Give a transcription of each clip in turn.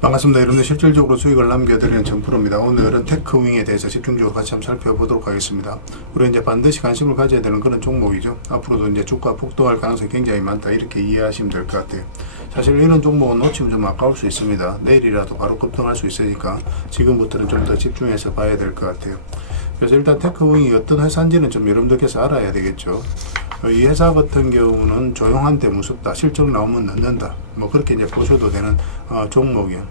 반갑습니다. 여러분들 실질적으로 수익을 남겨드리는 정프로입니다. 오늘은 테크윙에 대해서 집중적으로 같이 한번 살펴보도록 하겠습니다. 우리 이제 반드시 관심을 가져야 되는 그런 종목이죠. 앞으로도 이제 주가 폭등할 가능성이 굉장히 많다, 이렇게 이해하시면 될 것 같아요. 사실 이런 종목은 놓치면 좀 아까울 수 있습니다. 내일이라도 바로 급등할 수 있으니까 지금부터는 좀 더 집중해서 봐야 될 것 같아요. 그래서 일단 테크윙이 어떤 회사인지는 좀 여러분들께서 알아야 되겠죠. 이 회사 같은 경우는 조용한데 무섭다, 실적 나오면 넣는다, 뭐 그렇게 이제 보셔도 되는 종목이요.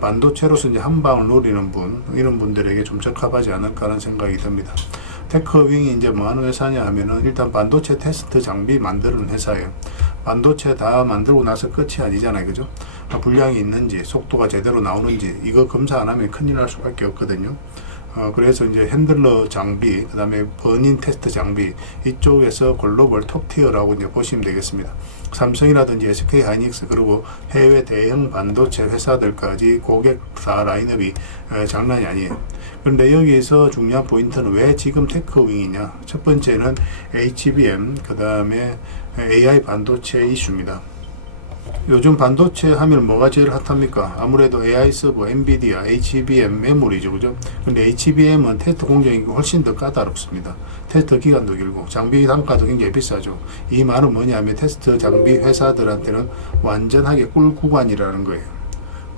반도체로서 이제 한 방을 노리는 분, 이런 분들에게 좀 적합하지 않을까 하는 생각이 듭니다. 테크윙이 이제 뭐 하는 회사냐 하면은 일단 반도체 테스트 장비 만드는 회사예요. 반도체 다 만들고 나서 끝이 아니잖아요, 그죠? 불량이 있는지, 속도가 제대로 나오는지, 이거 검사 안 하면 큰일 날 수밖에 없거든요. 그래서 이제 핸들러 장비, 그 다음에 버닌 테스트 장비, 이쪽에서 글로벌 톱티어라고 이제 보시면 되겠습니다. 삼성이라든지 SK 하이닉스, 그리고 해외 대형 반도체 회사들까지 고객사 라인업이 장난이 아니에요. 그런데 여기에서 중요한 포인트는 왜 지금 테크윙이냐? 첫 번째는 HBM, 그 다음에 AI 반도체 이슈입니다. 요즘 반도체 하면 뭐가 제일 핫합니까? 아무래도 AI 서버, 엔비디아, HBM 메모리죠, 그죠? 근데 HBM은 테스트 공정이 훨씬 더 까다롭습니다. 테스트 기간도 길고 장비 단가도 굉장히 비싸죠. 이 말은 뭐냐면 테스트 장비 회사들한테는 완전하게 꿀 구간이라는 거예요.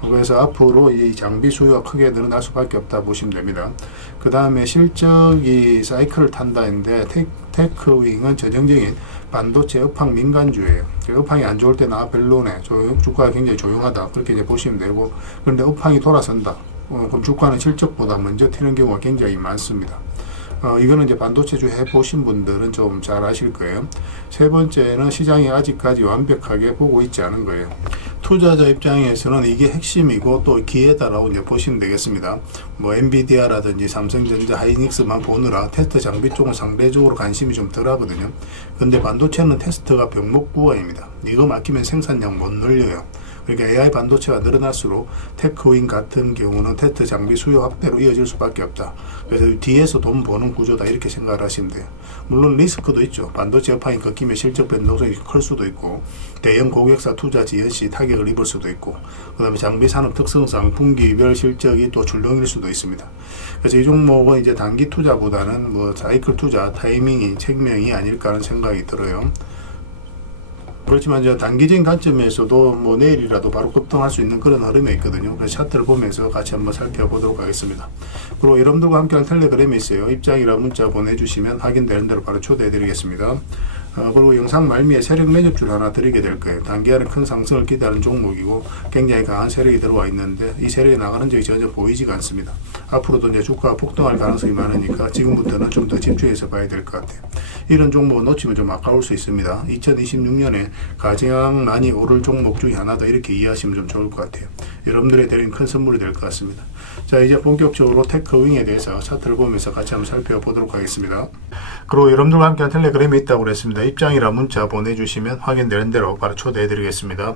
그래서 앞으로 이 장비 수요가 크게 늘어날 수밖에 없다 보시면 됩니다. 그 다음에 실적이 사이클을 탄다는데 테크윙은 전형적인 반도체 업황 민간주예요. 업황이 안 좋을 때는 별로네, 주가가 굉장히 조용하다, 그렇게 이제 보시면 되고, 그런데 업황이 돌아선다, 그럼 주가는 실적보다 먼저 튀는 경우가 굉장히 많습니다. 이거는 이제 반도체주 해보신 분들은 좀 잘 아실 거예요. 세 번째는 시장이 아직까지 완벽하게 보고 있지 않은 거예요. 투자자 입장에서는 이게 핵심이고 또 기회다라고 이제 보시면 되겠습니다. 뭐 엔비디아라든지 삼성전자, 하이닉스만 보느라 테스트 장비 쪽은 상대적으로 관심이 좀 덜 하거든요. 근데 반도체는 테스트가 병목구간입니다. 이거 막히면 생산량 못 늘려요. 그러니까 AI 반도체가 늘어날수록 테크윙 같은 경우는 테스트 장비 수요 확대로 이어질 수밖에 없다. 그래서 뒤에서 돈 버는 구조다, 이렇게 생각을 하시면 돼요. 물론 리스크도 있죠. 반도체 업황이 꺾이면 실적 변동성이 클 수도 있고, 대형 고객사 투자 지연 시 타격을 입을 수도 있고, 그 다음에 장비 산업 특성상 분기별 실적이 또 출렁일 수도 있습니다. 그래서 이 종목은 이제 단기 투자보다는 뭐 사이클 투자, 타이밍이 책명이 아닐까 하는 생각이 들어요. 그렇지만 이제 단기적인 관점에서도 뭐 내일이라도 바로 급등할 수 있는 그런 흐름이 있거든요. 그래서 차트를 보면서 같이 한번 살펴보도록 하겠습니다. 그리고 여러분들과 함께하는 텔레그램이 있어요. 입장이라 문자 보내주시면 확인되는 대로 바로 초대해드리겠습니다. 그리고 영상 말미에 세력 매집줄 하나 드리게 될 거예요. 단기간에 큰 상승을 기대하는 종목이고 굉장히 강한 세력이 들어와 있는데 이 세력이 나가는 적이 전혀 보이지가 않습니다. 앞으로도 이제 주가가 폭등할 가능성이 많으니까 지금부터는 좀 더 집중해서 봐야 될 것 같아요. 이런 종목을 놓치면 좀 아까울 수 있습니다. 2026년에 가장 많이 오를 종목 중에 하나다, 이렇게 이해하시면 좀 좋을 것 같아요. 여러분들에 대한 큰 선물이 될 것 같습니다. 자, 이제 본격적으로 테크윙에 대해서 차트를 보면서 같이 한번 살펴보도록 하겠습니다. 그리고 여러분들과 함께한 텔레그램이 있다고 그랬습니다. 입장이라 문자 보내주시면 확인되는 대로 바로 초대해드리겠습니다.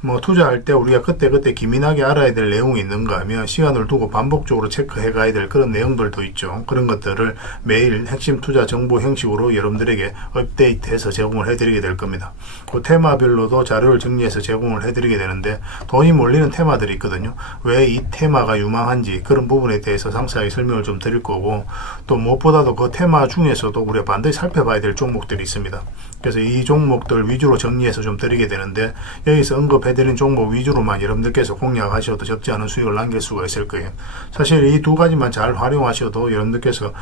뭐 투자할 때 우리가 그때그때 기민하게 알아야 될 내용이 있는가 하면 시간을 두고 반복적으로 체크해 가야 될 그런 내용들도 있죠. 그런 것들을 매일 핵심 투자 정보 형식으로 여러분들에게 업데이트해서 제공을 해드리게 될 겁니다. 그 테마별로도 자료를 정리해서 제공을 해드리게 되는데, 돈이 몰리는 테마들이 있거든요. 왜 이 테마가 유망한지 그런 부분에 대해서 상세하게 설명을 좀 드릴 거고, 또 무엇보다도 그 테마 중에서도 우리가 반드시 살펴봐야 될 종목들이 있습니다. 그래서 이 종목들 위주로 정리해서 좀 드리게 되는데, 여기서 언급해드린 종목 위주로만 여러분들께서 공략하셔도 적지 않은 수익을 남길 수가 있을 거예요. 사실 이 두 가지만 잘 활용하셔도 여러분들께서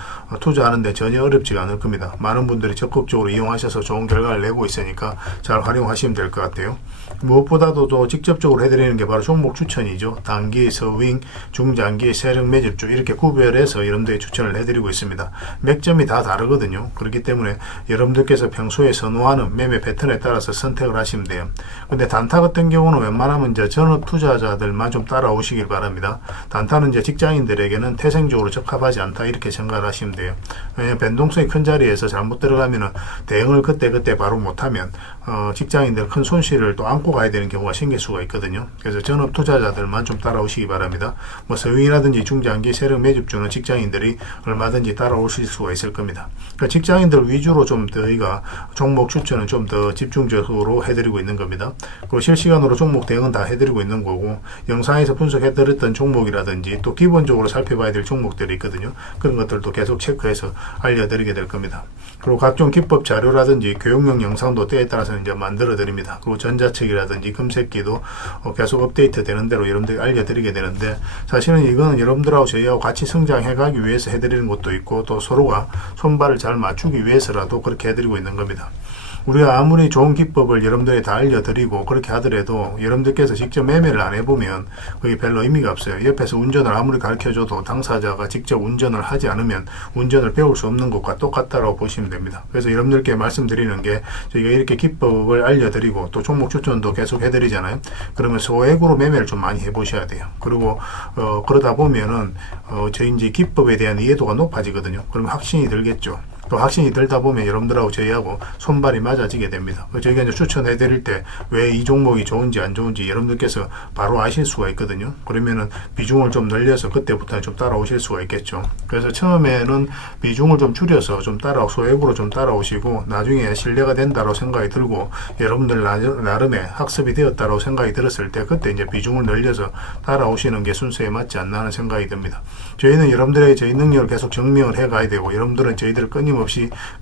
투자하는데 전혀 어렵지가 않을 겁니다. 많은 분들이 적극적으로 이용하셔서 좋은 결과를 내고 있으니까 잘 활용하시면 될 것 같아요. 무엇보다도 또 직접적으로 해드리는 게 바로 종목 추천이죠. 단기, 서윙, 중장기, 세력 매집주, 이렇게 구별해서 여러분들에게 추천을 해드리고 있습니다. 맥점이 다 다르거든요. 그렇기 때문에 여러분들께서 평소에 선호하는 매매 패턴에 따라서 선택을 하시면 돼요. 근데 단타 같은 경우는 웬만하면 이제 전업 투자자들만 좀 따라오시길 바랍니다. 단타는 이제 직장인들에게는 태생적으로 적합하지 않다, 이렇게 생각을 하시면 돼요. 왜냐하면 변동성이 큰 자리에서 잘못 들어가면은 대응을 그때 바로 못하면 직장인들 큰 손실을 또 안고 안고 가야 되는 경우가 생길 수가 있거든요. 그래서 전업 투자자들만 좀 따라오시기 바랍니다. 뭐 서윙이라든지 중장기 세력 매집주는 직장인들이 얼마든지 따라오실 수가 있을 겁니다. 그러니까 직장인들 위주로 좀 저희가 종목 추천은 좀 더 집중적으로 해드리고 있는 겁니다. 그리고 실시간으로 종목 대응은 다 해드리고 있는 거고, 영상에서 분석해드렸던 종목이라든지 또 기본적으로 살펴봐야 될 종목들이 있거든요. 그런 것들도 계속 체크해서 알려드리게 될 겁니다. 그리고 각종 기법 자료라든지 교육용 영상도 때에 따라서 이제 만들어 드립니다. 그리고 전자책이라든지 금색기도 계속 업데이트 되는 대로 여러분들이 알려드리게 되는데, 사실은 이거는 여러분들하고 저희하고 같이 성장해 가기 위해서 해드리는 것도 있고, 또 서로가 손발을 잘 맞추기 위해서라도 그렇게 해드리고 있는 겁니다. 우리가 아무리 좋은 기법을 여러분들이 다 알려드리고 그렇게 하더라도 여러분들께서 직접 매매를 안 해보면 그게 별로 의미가 없어요. 옆에서 운전을 아무리 가르쳐줘도 당사자가 직접 운전을 하지 않으면 운전을 배울 수 없는 것과 똑같다고 보시면 됩니다. 그래서 여러분들께 말씀드리는 게, 저희가 이렇게 기법을 알려드리고 또 종목 추천도 계속 해드리잖아요. 그러면 소액으로 매매를 좀 많이 해보셔야 돼요. 그리고 그러다 보면은 저희 이제 기법에 대한 이해도가 높아지거든요. 그러면 확신이 들겠죠. 또 확신이 들다 보면 여러분들하고 저희하고 손발이 맞아지게 됩니다. 저희가 이제 추천해 드릴 때 왜 이 종목이 좋은지 안 좋은지 여러분들께서 바로 아실 수가 있거든요. 그러면은 비중을 좀 늘려서 그때부터 좀 따라오실 수가 있겠죠. 그래서 처음에는 비중을 좀 줄여서 좀 소액으로 좀 따라오시고, 나중에 신뢰가 된다고 생각이 들고 여러분들 나름의 학습이 되었다고 생각이 들었을 때 그때 이제 비중을 늘려서 따라오시는 게 순서에 맞지 않나 하는 생각이 듭니다. 저희는 여러분들의 저희 능력을 계속 증명을 해 가야 되고, 여러분들은 저희들을 끊임없이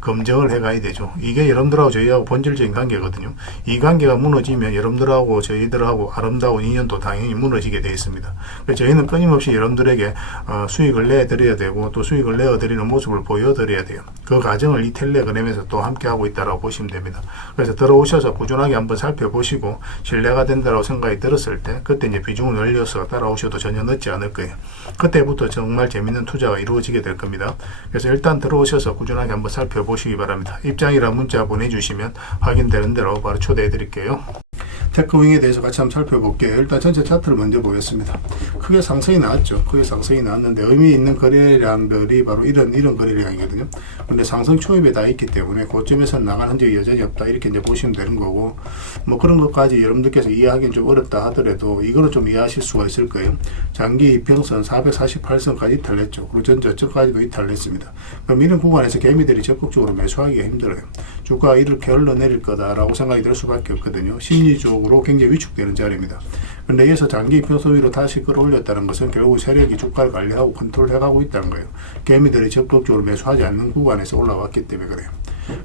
검증을 해 가야 되죠. 이게 여러분들하고 저희하고 본질적인 관계거든요. 이 관계가 무너지면 여러분들하고 저희들하고 아름다운 인연도 당연히 무너지게 되어 있습니다. 그래서 저희는 끊임없이 여러분들에게 수익을 내드려야 되고, 또 수익을 내어드리는 모습을 보여드려야 돼요. 그 과정을 이 텔레그램에서 또 함께 하고 있다고 보시면 됩니다. 그래서 들어오셔서 꾸준하게 한번 살펴보시고 신뢰가 된다고 생각이 들었을 때 그때 이제 비중을 늘려서 따라오셔도 전혀 늦지 않을 거예요. 그때부터 정말 재밌는 투자가 이루어지게 될 겁니다. 그래서 일단 들어오셔서 꾸준하게 한번 살펴보시기 바랍니다. 입장이랑 문자 보내주시면 확인되는 대로 바로 초대해 드릴게요. 테크윙에 대해서 같이 한번 살펴볼게요. 일단 전체 차트를 먼저 보겠습니다. 크게 상승이 나왔죠. 크게 상승이 나왔는데 의미 있는 거래량들이 바로 이런 거래량이거든요. 근데 상승 초입에 다 있기 때문에 고점에서 나간 흔적이 여전히 없다, 이렇게 이제 보시면 되는 거고, 뭐 그런 것까지 여러분들께서 이해하기는 좀 어렵다 하더라도 이거는 좀 이해하실 수가 있을 거예요. 장기 이평선 448선까지 이탈했죠. 그리고 전저점까지도 이탈했습니다. 그럼 이런 구간에서 개미들이 적극적으로 매수하기가 힘들어요. 주가가 이렇게 흘러내릴 거다라고 생각이 들 수밖에 없거든요. 심리적으로 굉장히 위축되는 자리입니다. 근데 여기서 장기 이평선 위로 다시 끌어올렸다는 것은 결국 세력이 주가를 관리하고 컨트롤해가고 있다는 거예요. 개미들이 적극적으로 매수하지 않는 구간에서 올라왔기 때문에 그래요.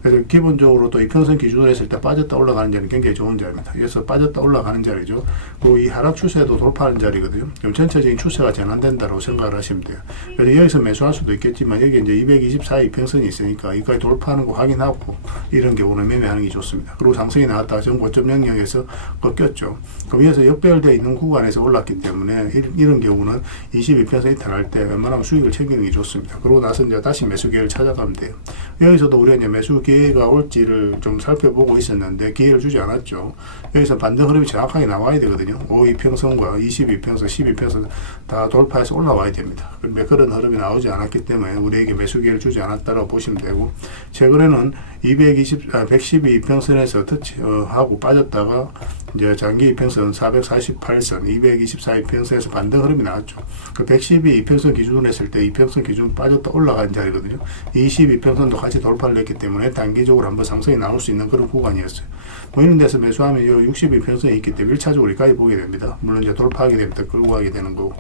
그래서 기본적으로 또 이평선 기준으로 했을 때 빠졌다 올라가는 자리는 굉장히 좋은 자리입니다. 여기서 빠졌다 올라가는 자리죠. 그리고 이 하락 추세도 돌파하는 자리거든요. 그럼 전체적인 추세가 전환된다고 생각을 하시면 돼요. 그래서 여기서 매수할 수도 있겠지만 여기 이제 224 이평선이 있으니까 이까지 돌파하는 거 확인하고 이런 경우는 매매하는 게 좋습니다. 그리고 상승이 나왔다가 전 고점 영역에서 꺾였죠. 그럼 여기서 역배열되어 있는 구간에서 올랐기 때문에 이런 경우는 22평선 이탈할 때 웬만하면 수익을 챙기는 게 좋습니다. 그러고 나서 이제 다시 매수 기회를 찾아가면 돼요. 여기서도 우리가 이제 매수 기회가 올지를 좀 살펴보고 있었는데 기회를 주지 않았죠. 여기서 반등 흐름이 정확하게 나와야 되거든요. 52평선과 22평선, 12평선 다 돌파해서 올라와야 됩니다. 그런데 그런 흐름이 나오지 않았기 때문에 우리에게 매수 기회를 주지 않았다고 보시면 되고, 최근에는 112평선에서 터치하고 빠졌다가 이제 장기 이평선 448선, 224이평선에서 반등 흐름이 나왔죠. 그 112이평선 기준으로 했을 때 이평선 기준 빠졌다 올라간 자리거든요. 22평선도 같이 돌파를 했기 때문에 단기적으로 한번 상승이 나올 수 있는 그런 구간이었어요. 뭐 이런 데서 매수하면 이 62평선이 있기 때문에 1차적으로 여기까지 보게 됩니다. 물론 이제 돌파하게 되면 더 끌고 가게 되는 거고,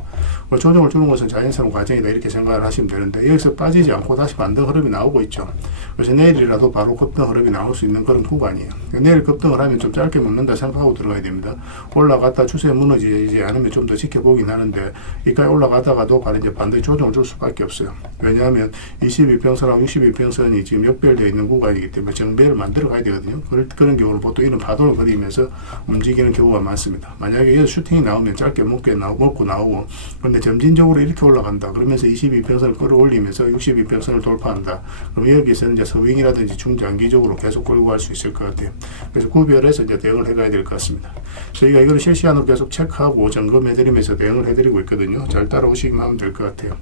조정을 주는 것은 자연스러운 과정이다, 이렇게 생각을 하시면 되는데, 여기서 빠지지 않고 다시 반등 흐름이 나오고 있죠. 그래서 내일이라도 바로 급등 흐름이 나올 수 있는 그런 구간이에요. 내일 급등을 하면 좀 짧게 먹는다 생각하고 들어가야 됩니다. 올라갔다 추세 무너지지 않으면 좀 더 지켜보긴 하는데, 이까지 올라가다가도 바로 이제 반드시 조정을 줄 수밖에 없어요. 왜냐하면 22평선하고 62평선이 지금 역별되어 있는 구간이기 때문에 정배를 만들어 가야 되거든요. 그런 경우는 보통 이런 파동을 그리면서 움직이는 경우가 많습니다. 만약에 여기서 슈팅이 나오면 짧게 먹고 나오고, 그런데 점진적으로 이렇게 올라간다 그러면서 22평선을 끌어올리면서 62평선을 돌파한다, 그럼 여기서 이제 서윙이라든지 중장기적으로 계속 끌고 갈 수 있을 것 같아요. 그래서 구별해서 이제 대응을 해가야 될 것 같습니다. 저희가 이걸 실시간으로 계속 체크하고 점검해드리면서 대응을 해드리고 있거든요. 잘 따라오시기만 하면 될 것 같아요.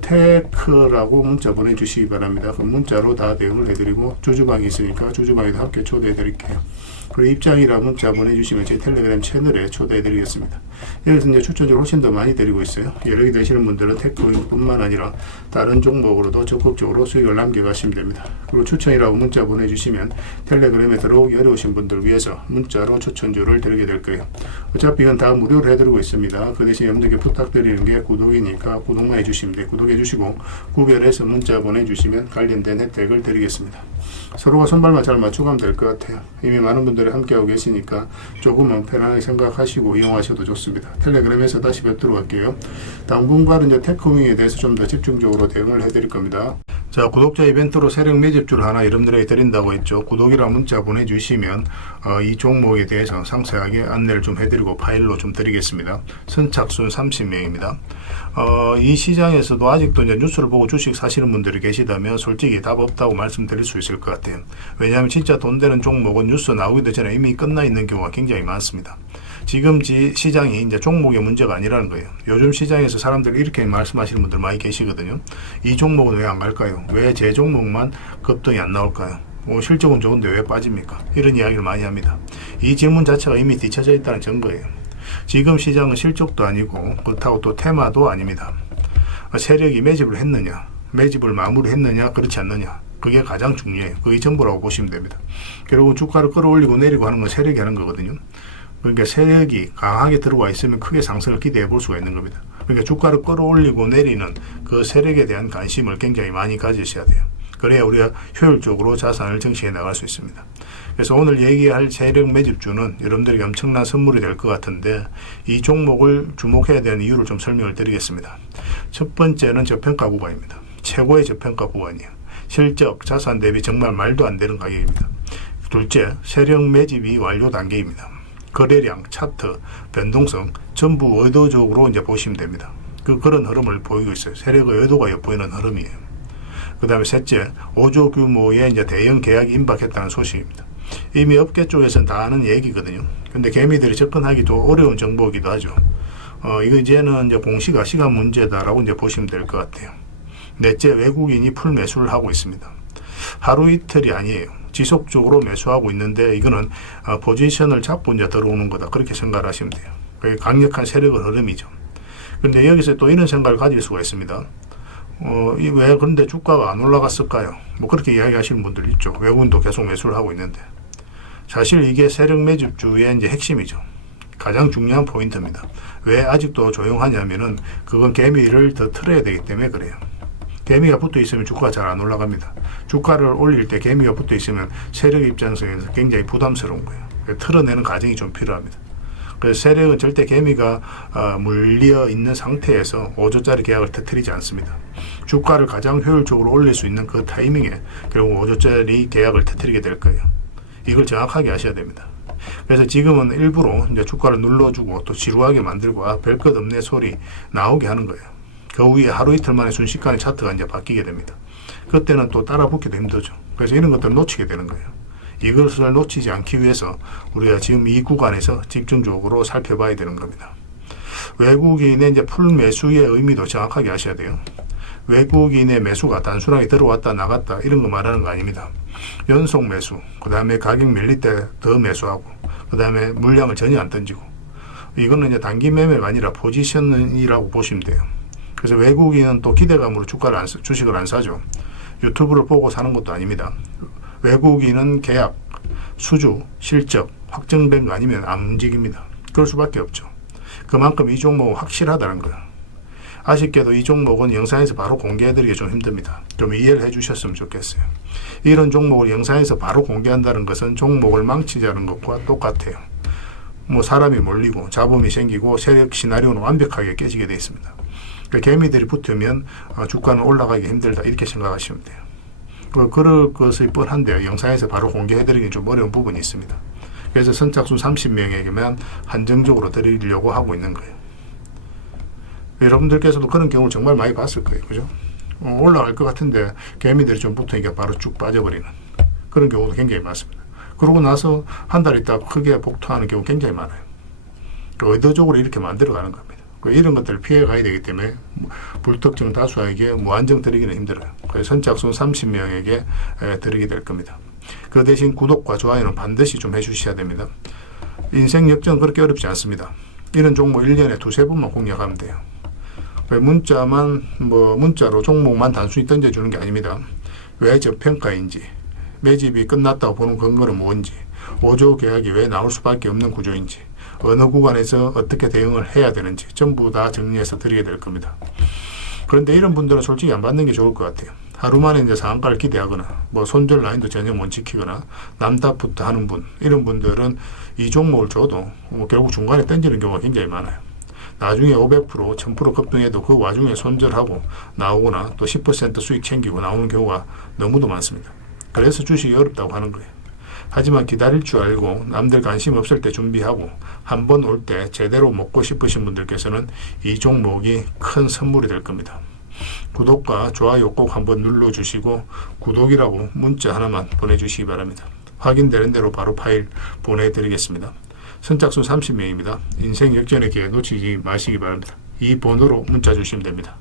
테크라고 문자 보내주시기 바랍니다. 그 문자로 다 대응을 해드리고, 주주방이 있으니까 주주방에도 함께 초대해드릴게요. 그리고 입장이라 문자 보내주시면 제 텔레그램 채널에 초대해 드리겠습니다. 여기서 이제 추천주를 훨씬 더 많이 드리고 있어요. 여력이 되시는 분들은 테크뿐만 아니라 다른 종목으로도 적극적으로 수익을 남겨가시면 됩니다. 그리고 추천이라고 문자 보내주시면 텔레그램에 들어오기 어려우신 분들을 위해서 문자로 추천주를 드리게 될 거예요. 어차피 이건 다 무료로 해드리고 있습니다. 그 대신 여러분들께 부탁드리는 게 구독이니까 구독만 해주시면 돼요. 구독해 주시고 구별해서 문자 보내주시면 관련된 혜택을 드리겠습니다. 서로가 손발만 잘 맞춰가면 될 것 같아요. 이미 많은 분들이 함께하고 계시니까 조금은 편안하게 생각하시고 이용하셔도 좋습니다. 텔레그램에서 다시 뵙도록 할게요. 당분간은 이제 테크윙에 대해서 좀 더 집중적으로 대응을 해드릴 겁니다. 자, 구독자 이벤트로 세력 매집주를 하나 여러분들에게 드린다고 했죠. 구독이랑 문자 보내주시면 이 종목에 대해서 상세하게 안내를 좀 해드리고 파일로 좀 드리겠습니다. 선착순 30명입니다. 이 시장에서도 아직도 이제 뉴스를 보고 주식 사시는 분들이 계시다면 솔직히 답 없다고 말씀드릴 수 있을 것 같아요. 왜냐하면 진짜 돈 되는 종목은 뉴스 나오기도 전에 이미 끝나 있는 경우가 굉장히 많습니다. 지금 시장이 이제 종목의 문제가 아니라는 거예요. 요즘 시장에서 사람들이 이렇게 말씀하시는 분들 많이 계시거든요. 이 종목은 왜 안 갈까요? 왜 제 종목만 급등이 안 나올까요? 실적은 좋은데 왜 빠집니까? 이런 이야기를 많이 합니다. 이 질문 자체가 이미 뒤쳐져 있다는 증거예요. 지금 시장은 실적도 아니고 그렇다고 또 테마도 아닙니다. 세력이 매집을 했느냐, 매집을 마무리했느냐, 그렇지 않느냐, 그게 가장 중요해요. 그게 전부라고 보시면 됩니다. 결국 주가를 끌어올리고 내리고 하는 건 세력이 하는 거거든요. 그러니까 세력이 강하게 들어와 있으면 크게 상승을 기대해 볼 수가 있는 겁니다. 그러니까 주가를 끌어올리고 내리는 그 세력에 대한 관심을 굉장히 많이 가지셔야 돼요. 그래야 우리가 효율적으로 자산을 증식해 나갈 수 있습니다. 그래서 오늘 얘기할 세력 매집주는 여러분들에게 엄청난 선물이 될 것 같은데 이 종목을 주목해야 되는 이유를 좀 설명을 드리겠습니다. 첫 번째는 저평가 구간입니다. 최고의 저평가 구간이에요. 실적, 자산 대비 정말 말도 안 되는 가격입니다. 둘째, 세력 매집이 완료 단계입니다. 거래량, 차트, 변동성 전부 의도적으로 이제 보시면 됩니다. 그런 흐름을 보이고 있어요. 세력의 의도가 엿보이는 흐름이에요. 그 다음에 셋째, 5조 규모의 이제 대형 계약이 임박했다는 소식입니다. 이미 업계 쪽에서는 다 아는 얘기거든요. 근데 개미들이 접근하기도 어려운 정보이기도 하죠. 이거 이제는 이제 공시가 시간 문제다라고 이제 보시면 될 것 같아요. 넷째, 외국인이 풀 매수를 하고 있습니다. 하루 이틀이 아니에요. 지속적으로 매수하고 있는데 이거는 포지션을 잡고 이제 들어오는 거다. 그렇게 생각을 하시면 돼요. 그게 강력한 세력의 흐름이죠. 그런데 여기서 또 이런 생각을 가질 수가 있습니다. 왜 그런데 주가가 안 올라갔을까요? 뭐 그렇게 이야기하시는 분들 있죠. 외국인도 계속 매수를 하고 있는데 사실 이게 세력 매집주의 이제 핵심이죠. 가장 중요한 포인트입니다. 왜 아직도 조용하냐면은 그건 개미를 더 틀어야 되기 때문에 그래요. 개미가 붙어 있으면 주가가 잘 안 올라갑니다. 주가를 올릴 때 개미가 붙어 있으면 세력 입장에서 굉장히 부담스러운 거예요. 틀어내는 과정이 좀 필요합니다. 그래서 세력은 절대 개미가 물려 있는 상태에서 5조짜리 계약을 터뜨리지 않습니다. 주가를 가장 효율적으로 올릴 수 있는 그 타이밍에 결국 5조짜리 계약을 터뜨리게 될 거예요. 이걸 정확하게 아셔야 됩니다. 그래서 지금은 일부러 이제 주가를 눌러주고 또 지루하게 만들고 별 것 없네 소리 나오게 하는 거예요. 그 후에 하루 이틀 만에 순식간에 차트가 이제 바뀌게 됩니다. 그때는 또 따라 붙기도 힘들죠. 그래서 이런 것들을 놓치게 되는 거예요. 이것을 놓치지 않기 위해서 우리가 지금 이 구간에서 집중적으로 살펴봐야 되는 겁니다. 외국인의 이제 풀 매수의 의미도 정확하게 아셔야 돼요. 외국인의 매수가 단순하게 들어왔다 나갔다 이런 거 말하는 거 아닙니다. 연속 매수, 그 다음에 가격 밀릴 때 더 매수하고, 그 다음에 물량을 전혀 안 던지고, 이거는 이제 단기 매매가 아니라 포지션이라고 보시면 돼요. 그래서 외국인은 또 기대감으로 주식을 안 사죠. 유튜브를 보고 사는 것도 아닙니다. 외국인은 계약, 수주, 실적 확정된 거 아니면 안 움직입니다. 그럴 수밖에 없죠. 그만큼 이 종목은 확실하다는 거예요. 아쉽게도 이 종목은 영상에서 바로 공개해드리기 좀 힘듭니다. 좀 이해를 해주셨으면 좋겠어요. 이런 종목을 영상에서 바로 공개한다는 것은 종목을 망치자는 것과 똑같아요. 뭐 사람이 몰리고 잡음이 생기고 세력 시나리오는 완벽하게 깨지게 되어 있습니다. 개미들이 붙으면 주가는 올라가기 힘들다 이렇게 생각하시면 돼요. 그럴 것이 뻔한데요. 영상에서 바로 공개해드리기 좀 어려운 부분이 있습니다. 그래서 선착순 30명에게만 한정적으로 드리려고 하고 있는 거예요. 여러분들께서도 그런 경우를 정말 많이 봤을 거예요. 그죠? 올라갈 것 같은데 개미들이 좀 붙으니까 바로 쭉 빠져버리는 그런 경우도 굉장히 많습니다. 그러고 나서 한 달 있다가 크게 복토하는 경우 굉장히 많아요. 의도적으로 이렇게 만들어가는 겁니다. 이런 것들을 피해 가야 되기 때문에 불특정 다수에게 무한정 드리기는 힘들어요. 그래서 선착순 30명에게 드리게 될 겁니다. 그 대신 구독과 좋아요는 반드시 좀 해주셔야 됩니다. 인생 역전 그렇게 어렵지 않습니다. 이런 종목 1년에 두세 번만 공략하면 돼요. 왜 문자로 종목만 단순히 던져주는 게 아닙니다. 왜 저평가인지, 매집이 끝났다고 보는 근거는 뭔지, 5조 계약이 왜 나올 수밖에 없는 구조인지, 어느 구간에서 어떻게 대응을 해야 되는지 전부 다 정리해서 드리게 될 겁니다. 그런데 이런 분들은 솔직히 안 받는 게 좋을 것 같아요. 하루 만에 이제 상한가를 기대하거나 손절 라인도 전혀 못 지키거나 남탓부터 하는 분, 이런 분들은 이 종목을 줘도 결국 중간에 던지는 경우가 굉장히 많아요. 나중에 500%, 1000% 급등해도 그 와중에 손절하고 나오거나 또 10% 수익 챙기고 나오는 경우가 너무도 많습니다. 그래서 주식이 어렵다고 하는 거예요. 하지만 기다릴 줄 알고 남들 관심 없을 때 준비하고 한 번 올 때 제대로 먹고 싶으신 분들께서는 이 종목이 큰 선물이 될 겁니다. 구독과 좋아요 꼭 한번 눌러주시고 구독이라고 문자 하나만 보내주시기 바랍니다. 확인되는 대로 바로 파일 보내드리겠습니다. 선착순 30명입니다. 인생 역전의 기회 놓치지 마시기 바랍니다. 이 번호로 문자 주시면 됩니다.